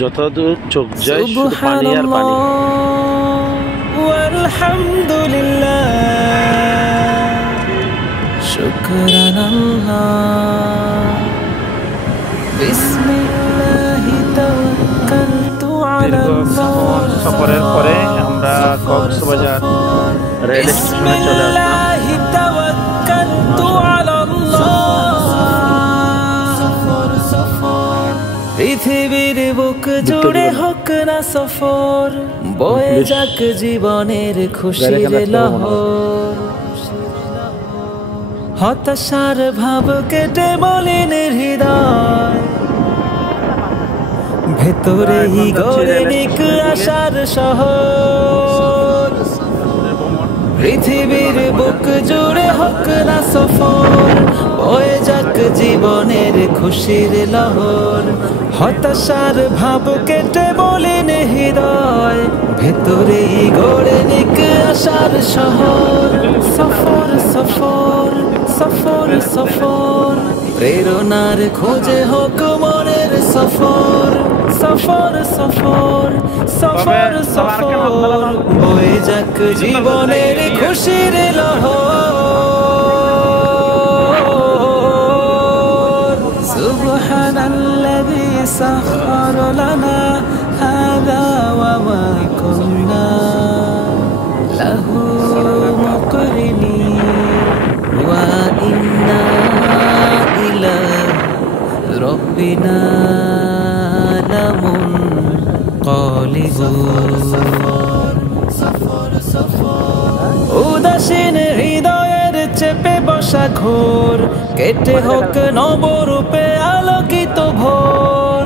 যতদূর চোখ যায় শুধু পানি আর পানি। আলহামদুলিল্লাহ, শুকরান আল্লাহ, বিসমিল্লাহি তাওয়াক্কালতু আলাল্লাহ। সফরের পরে আমরা কক্সবাজার রেল স্টেশনে চলে আসলাম। পৃথিবীর বুক জুড়ে হোক না সফর, বয়ে যাক জীবনের খুশির লহর। হতাশার ভাব কেটে বলেন হৃদয়, ভেতরেই গড়ে নিক আশার শহর। পৃথিবীর বুক জুড়ে হোক না সফর, বয়ে যাক জীবনের খুশির লহর। হতাশার ভাব কেটে বলেন হৃদয়, ভেতরেই গড়ে নিক আশার শহর। সফর সফর সফর সফর, প্রেরণার খোঁজে হোক মনের সফর। সফর সফর সফর সফর, বয়ে যাক জীবনের খুশির লহর। সুবহানাল্লাযী সাখখারা লানা হাযা ওয়া মা কুন্না লাহু মুকরিনিন ওয়া ইন্না ইলা রাব্বিনা উদাসীন হৃদয়ের চেপে বসা ঘোর, কেটে হোক নবরূপে আলোকিত ভোর।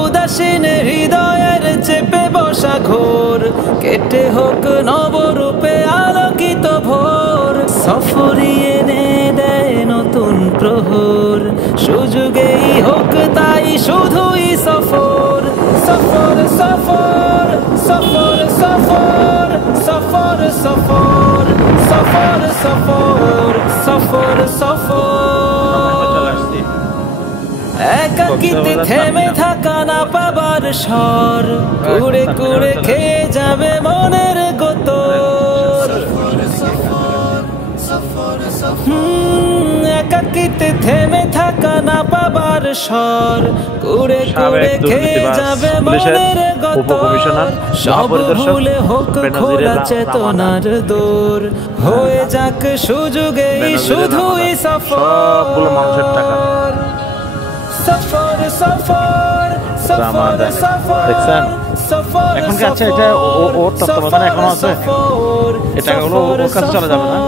উদাসীন হৃদয়ের চেপে বসা ঘোর, কেটে হোক নবরূপে আলোকিত ভোর। সফরিয়ে এনে দেয় নতুন প্রহর, সুযোগেই হোক তাই শুধুই সফর। সফর সফর সফর সফর সফর সফর সফর সফর সফর সফর। একাকিতে থেমে থাকা না পাবার স্বর, কুড়ে কুড়ে খেয়ে যাবে মনের গতর। একাকিতে থেমে থাকা না পাবার স্বর, কুড়ে কুড়ে খেয়ে যাবে মনের গতর। সব ভুলে হোক খোলা চেতনার দোর, হয়ে যাক সুযোগেই শুধুই সফর। সফর সফর সফর সফর সফর। এখন কি আছে এটা ওর তত্ত্বাবধানে এখনো আছে? এটা হলো ওর কাছে চলে যাবে না?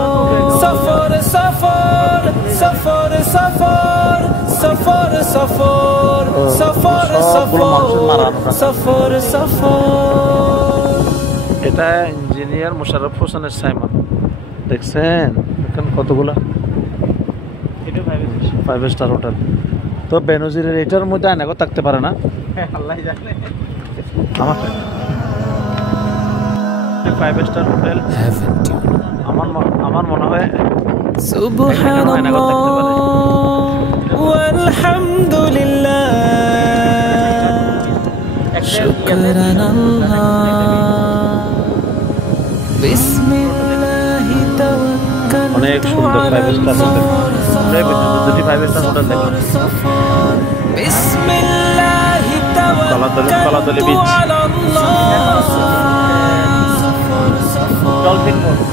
সফর সফর সফর সফর সফর সফর সফর সফর সফর। এটা ইঞ্জিনিয়ার মোশাররফ হোসেনের সাইমন, দেখছেন এখন কতগুলা? এটা 5 স্টার হোটেল। তো বেনজিরের এটার মধ্যে আয়নাগো থাকতে পারে না? আল্লাহ জানে। আমার 5 স্টার হোটেল আমার মনে হয় সুবহানাল্লাহ ওয়ালহামদুলিল্লাহ, শুকরান আল্লাহ, বিসমিল্লাহি তাওয়াক্কালতু অনেক সুন্দর 5 স্টার হোটেল। দুটি 5 স্টার হোটেল দেখলাম। বিসমিল্লাহি তাওয়াক্কালতু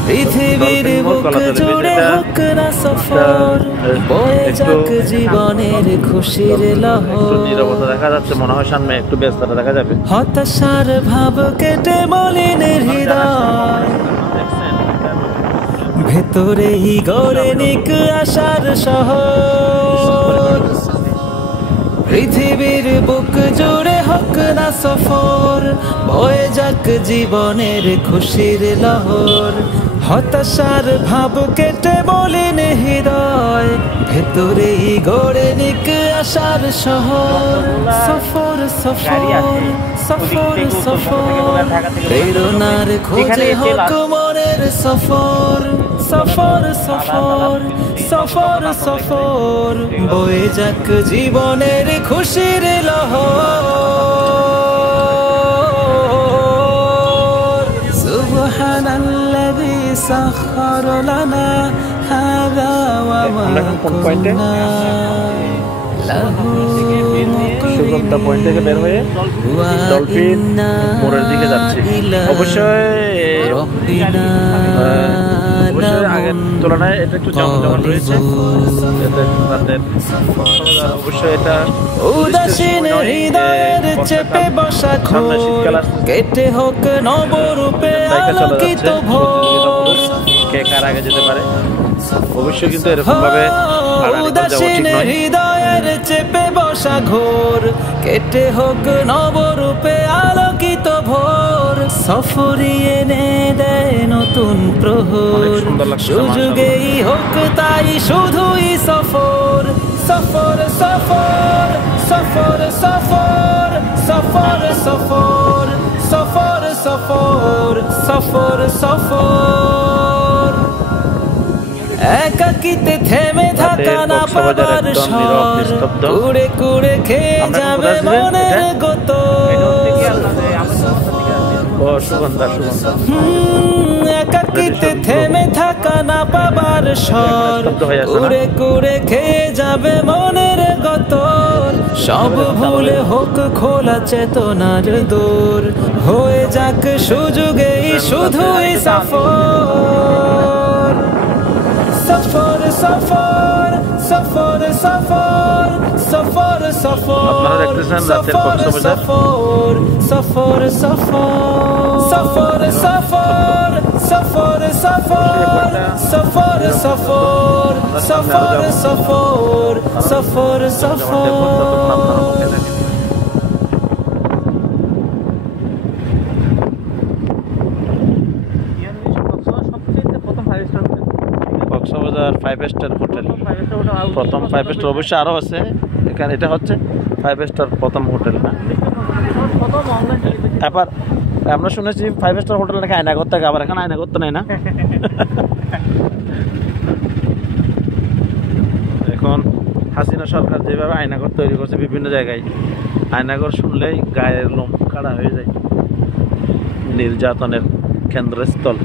পৃথিবীর বুক জুড়ে হোক না সফর, বয়ে যাক জীবনের খুশির লহর। নীরবতা দেখা যাচ্ছে, মনে হয় সামনে একটু ব্যস্ততা দেখা যাবে। হতাশার ভাব কেটে মলিন হৃদয়, ভেতরেই গড়ে নিক আশার শহর। পৃথিবীর বুক জুড়ে হোক না সফর, বয়ে যাক জীবনের খুশির লহর। হতাশার ভাব কেটে বলেন হৃদয়, ভেতরেই গড়ে নিক আশার শহর। সফর সফর সফর সফর, প্রেরণার খোঁজে হোক মনের সফর। সফর সফর সফর সফর বয়ে যাক জীবনের খুশির লহর সুবহানাল্লাযী সাখখার লানা হাযা ওয়া মা কুন্না লাহু সুগন্ধা পয়েন্ট থেকে বের হয়ে ডলফিন মোড়ের দিকে যাচ্ছি। অবশ্যই আগের তুলনায় এটা একটু জমজমাট রয়েছে। অবশ্যই এটা উদাসীন হৃদয়ের চেপে বসা ঘোর কেটে হোক নবরূপে আলোকিত ভোর। কে কার আগে যেতে পারে অবশ্যই, কিন্তু এরকম ভাবে উদাসীন হৃদয়ের চেপে বসা ঘোর কেটে হোক নবরূপে আলোকিত ভোর। সফরই এনে দেয় নতুন প্রহর, সুযোগেই হোক তাই শুধুই সফর। সফর সফর সফর সফর সফর সফর সফর সফর সফর সফর একাকিতে থেমে থাকা না পাবার স্বর, কুড়ে কুড়ে খেয়ে যাবে মনের গতর। একাকিতে থেমে থাকা না পাবার স্বর, কুড়ে কুড়ে খেয়ে যাবে মনের গতর। সব ভুলে হোক খোলা চেতনার দোর, হয়ে যাক সুযোগেই শুধুই সফর। সফর সফর সফর সফর সফর সফর সফর সফর সফর সফর সফর সফর সফর সফর সফর সফর সফর সফর সফর। কক্সবাজার 5 স্টার হোটেল, প্রথম 5 স্টার, অবশ্যই আরও আছে এখানে। এটা হচ্ছে 5 স্টার প্রথম হোটেল না। এবার আমরা শুনেছি 5 স্টার হোটেল নাকি আয়নাঘর থাকে, আবার এখানে আয়নাঘর তো নেই না। এখন হাসিনা সরকার যেভাবে আয়নাঘর তৈরি করছে বিভিন্ন জায়গায়, আয়নাঘর শুনলেই গায়ের লোম খাড়া হয়ে যায়। নির্যাতনের কেন্দ্রস্থল।